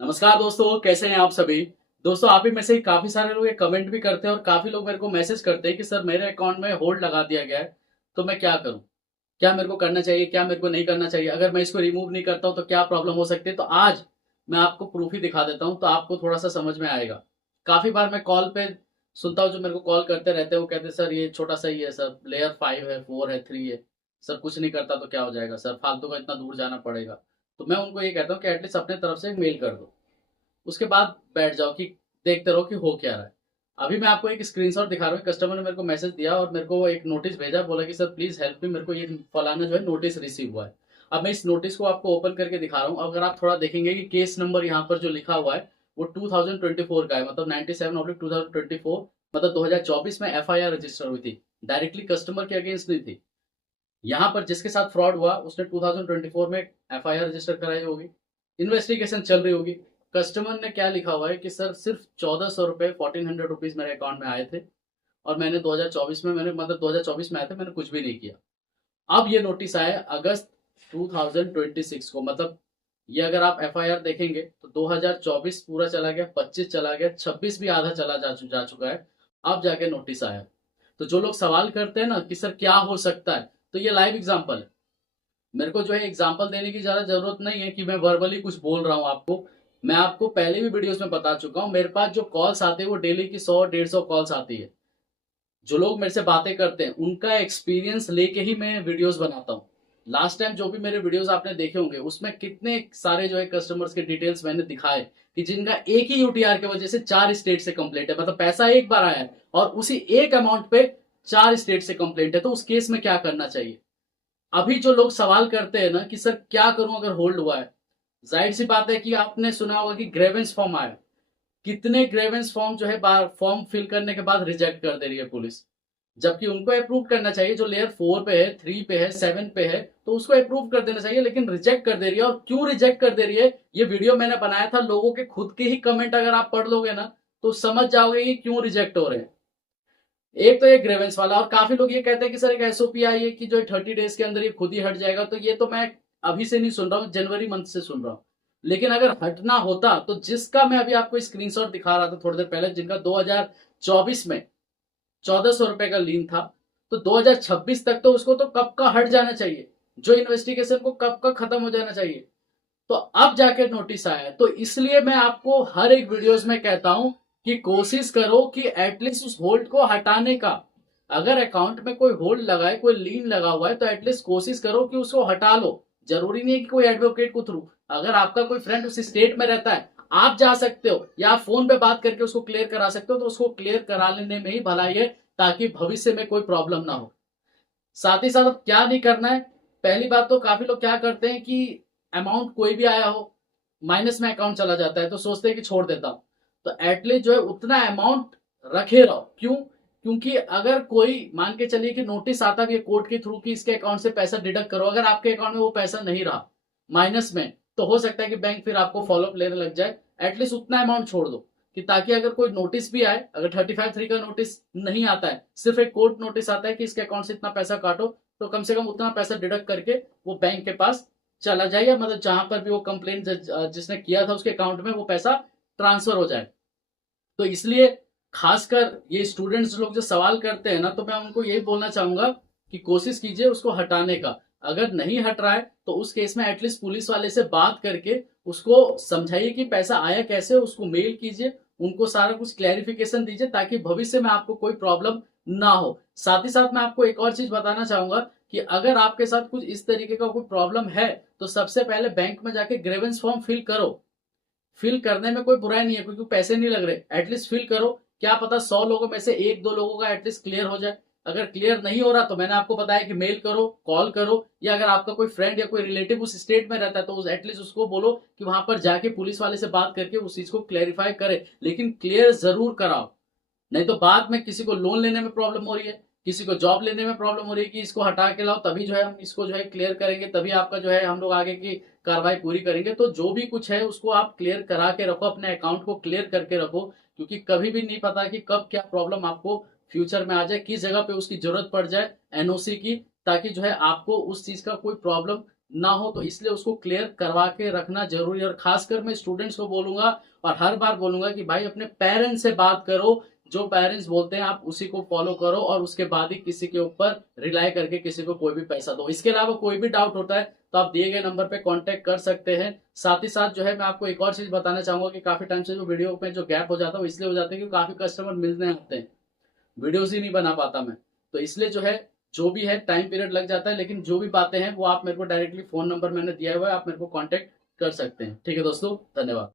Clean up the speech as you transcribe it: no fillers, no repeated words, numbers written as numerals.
नमस्कार दोस्तों, कैसे हैं आप सभी। दोस्तों, आप ही में से काफी सारे लोग ये कमेंट भी करते हैं और काफी लोग मेरे को मैसेज करते हैं कि सर मेरे अकाउंट में होल्ड लगा दिया गया है, तो मैं क्या करूं। क्या मेरे को करना चाहिए, क्या मेरे को नहीं करना चाहिए, अगर मैं इसको रिमूव नहीं करता हूं तो क्या प्रॉब्लम हो सकती है। तो आज मैं आपको प्रूफ ही दिखा देता हूं तो आपको थोड़ा सा समझ में आएगा। काफी बार मैं कॉल पे सुनता हूँ, जो मेरे को कॉल करते रहते हैं वो कहते हैं सर ये छोटा सा ही है, सर लेयर 5 है, 4 है, 3 है, सर कुछ नहीं करता तो क्या हो जाएगा, सर फालतू का इतना दूर जाना पड़ेगा। तो मैं उनको ये कहता हूँ कि एटलीस्ट अपने तरफ से एक मेल कर दो, उसके बाद बैठ जाओ कि देखते रहो कि हो क्या रहा है। अभी मैं आपको एक स्क्रीनशॉट दिखा रहा हूँ, कस्टमर ने मेरे को मैसेज दिया और मेरे को एक नोटिस भेजा, बोला कि सर प्लीज हेल्प मी, मेरे को ये फलाना जो है नोटिस रिसीव हुआ है। अब मैं इस नोटिस को आपको ओपन करके दिखा रहा हूँ। अगर आप थोड़ा देखेंगे कि केस नंबर यहाँ पर जो लिखा हुआ है वो 2024 का है, मतलब 97/2024, मतलब 2024 में एफआईआर रजिस्टर हुई थी, डायरेक्टली कस्टमर के अगेंस्ट नहीं थी। यहाँ पर जिसके साथ फ्रॉड हुआ उसने 2024 में एफआईआर रजिस्टर कराई होगी, इन्वेस्टिगेशन चल रही होगी। कस्टमर ने क्या लिखा हुआ है कि सर सिर्फ 1400 रुपए, 1400 रुपीज मेरे अकाउंट में आए थे और मैंने 2024 में, मैंने मतलब 2024 में आए थे, मैंने कुछ भी नहीं किया। अब ये नोटिस आया है अगस्त 2026 को, मतलब ये अगर आप एफआईआर देखेंगे तो 2024 पूरा चला गया, 25 चला गया, 26 भी आधा चला जा चुका है, अब जाके नोटिस आया। तो जो लोग सवाल करते हैं ना कि सर क्या हो सकता है, तो ये लाइव एग्जांपल है। मेरे को जो है एग्जांपल देने की ज्यादा जरूरत नहीं है कि मैं वर्बली कुछ बोल रहा हूँ आपको। मैं आपको पहले भी वीडियोस में बता चुका हूँ, मेरे पास जो कॉल्स आते हैं वो डेली की 100-150 कॉल्स आती है। जो लोग मेरे से बातें करते हैं उनका एक्सपीरियंस लेके ही मैं वीडियोस बनाता हूँ। लास्ट टाइम जो भी मेरे वीडियोस आपने देखे होंगे उसमें कितने सारे जो है कस्टमर्स के डिटेल्स मैंने दिखाए कि जिनका एक ही यूटीआर की वजह से 4 स्टेट से कंप्लेंट है, मतलब पैसा एक बार आया है और उसी एक अमाउंट पे 4 स्टेट से कंप्लेंट है, तो उस केस में क्या करना चाहिए। अभी जो लोग सवाल करते हैं ना कि सर क्या करूं अगर होल्ड हुआ है, जाहिर सी बात है कि आपने सुना होगा कि ग्रेवेंस फॉर्म आया। कितने ग्रेवेंस फॉर्म जो है फॉर्म फिल करने के बाद रिजेक्ट कर दे रही है पुलिस, जबकि उनको अप्रूव करना चाहिए। जो लेयर 4 पे है, 3 पे है, 7 पे है, तो उसको अप्रूव कर देना चाहिए, लेकिन रिजेक्ट कर दे रही है। और क्यों रिजेक्ट कर दे रही है, ये वीडियो मैंने बनाया था, लोगों के खुद के ही कमेंट अगर आप पढ़ लोगे ना तो समझ जाओगे कि क्यों रिजेक्ट हो रहे हैं। एक तो ये ग्रेवेंस वाला, और काफी लोग ये कहते हैं कि सर एक एसओपी आई है कि जो 30 डेज के अंदर ये खुद ही हट जाएगा, तो ये तो मैं अभी से नहीं सुन रहा हूँ, जनवरी मंथ से सुन रहा हूँ। लेकिन अगर हटना होता तो जिसका मैं अभी आपको स्क्रीनशॉट दिखा रहा था थोड़ी देर पहले, जिनका 2024 में 1400 रुपए का लीन था, तो 2026 तक तो उसको तो कब का हट जाना चाहिए, जो इन्वेस्टिगेशन को कब का खत्म हो जाना चाहिए। तो अब जाके नोटिस आया है। तो इसलिए मैं आपको हर एक वीडियोस में कहता हूं कि कोशिश करो कि एटलीस्ट उस होल्ड को हटाने का। अगर अकाउंट में कोई होल्ड लगा है, कोई लीन लगा हुआ है, तो एटलीस्ट कोशिश करो कि उसको हटा लो। जरूरी नहीं है कि कोई एडवोकेट को थ्रू, अगर आपका कोई फ्रेंड उस स्टेट में रहता है आप जा सकते हो, या आप फोन पे बात करके उसको क्लियर करा सकते हो, तो उसको क्लियर करा लेने में ही भलाई है, ताकि भविष्य में कोई प्रॉब्लम ना हो। साथ ही साथ क्या नहीं करना है, पहली बात तो काफी लोग क्या करते हैं कि अमाउंट कोई भी आया हो, माइनस में अकाउंट चला जाता है तो सोचते हैं कि छोड़ देता हूं। तो एटलीस्ट जो है उतना अमाउंट रखे रहो। क्यों? क्योंकि अगर कोई मान के चलिए कि नोटिस आता भी है कोर्ट के थ्रू कि इसके अकाउंट से पैसा डिडक्ट करो, अगर आपके अकाउंट में वो पैसा नहीं रहा, माइनस में, तो हो सकता है कि बैंक फिर आपको फॉलोअप लेने लग जाए। एटलीस्ट उतना अमाउंट छोड़ दो कि ताकि अगर कोई नोटिस भी आए, अगर 35(3) का नोटिस नहीं आता है, सिर्फ एक कोर्ट नोटिस आता है कि इसके अकाउंट से इतना पैसा काटो, तो कम से कम उतना पैसा डिडक्ट करके वो बैंक के पास चला जाए, या मतलब जहां पर भी वो कंप्लेंट जिसने किया था उसके अकाउंट में वो पैसा ट्रांसफर हो जाए। तो इसलिए खासकर ये स्टूडेंट्स लोग जो सवाल करते हैं ना, तो मैं उनको यही बोलना चाहूंगा कि कोशिश कीजिए उसको हटाने का। अगर नहीं हट रहा है तो उस केस में एटलीस्ट पुलिस वाले से बात करके उसको समझाइए कि पैसा आया कैसे, उसको मेल कीजिए, उनको सारा कुछ क्लैरिफिकेशन दीजिए, ताकि भविष्य में आपको कोई प्रॉब्लम ना हो। साथ ही साथ मैं आपको एक और चीज बताना चाहूंगा कि अगर आपके साथ कुछ इस तरीके का कोई प्रॉब्लम है तो सबसे पहले बैंक में जाके ग्रेवेंस फॉर्म फिल करो। फिल करने में कोई बुराई नहीं है, क्योंकि पैसे नहीं लग रहे, एटलीस्ट फिल करो। क्या पता 100 लोगों में से 1-2 लोगों का एटलीस्ट क्लियर हो जाए। अगर क्लियर नहीं हो रहा तो मैंने आपको बताया कि मेल करो, कॉल करो, या अगर आपका कोई फ्रेंड या कोई रिलेटिव उस स्टेट में रहता है तो एटलीस्ट उसको बोलो कि वहां पर जाके पुलिस वाले से बात करके उस चीज को क्लैरिफाई करे, लेकिन क्लियर जरूर कराओ। नहीं तो बाद में किसी को लोन लेने में प्रॉब्लम हो रही है, किसी को जॉब लेने में प्रॉब्लम हो रही है कि इसको हटा के लाओ तभी जो है हम इसको जो है क्लियर करेंगे, तभी आपका जो है हम लोग आगे की कार्रवाई पूरी करेंगे। तो जो भी कुछ है उसको आप क्लियर करा के रखो, अपने अकाउंट को क्लियर करके रखो, क्योंकि कभी भी नहीं पता कि कब क्या प्रॉब्लम आपको फ्यूचर में आ जाए, किस जगह पे उसकी जरूरत पड़ जाए एनओसी की, ताकि जो है आपको उस चीज का कोई प्रॉब्लम ना हो, तो इसलिए उसको क्लियर करवा के रखना जरूरी है। और खासकर मैं स्टूडेंट्स को बोलूंगा और हर बार बोलूंगा कि भाई अपने पेरेंट्स से बात करो, जो पेरेंट्स बोलते हैं आप उसी को फॉलो करो, और उसके बाद ही किसी के ऊपर रिलाई करके किसी को कोई भी पैसा दो। इसके अलावा कोई भी डाउट होता है तो आप दिए गए नंबर पे कांटेक्ट कर सकते हैं। साथ ही साथ जो है मैं आपको एक और चीज बताना चाहूंगा कि काफी टाइम से जो वीडियो में जो गैप हो जाता है वो इसलिए हो जाता है कि काफी कस्टमर मिलने आते हैं, वीडियोस ही नहीं बना पाता मैं, तो इसलिए जो है जो भी है टाइम पीरियड लग जाता है। लेकिन जो भी बातें हैं वो आप मेरे को डायरेक्टली फोन नंबर मैंने दिया हुआ है, आप मेरे को कांटेक्ट कर सकते हैं। ठीक है दोस्तों, धन्यवाद।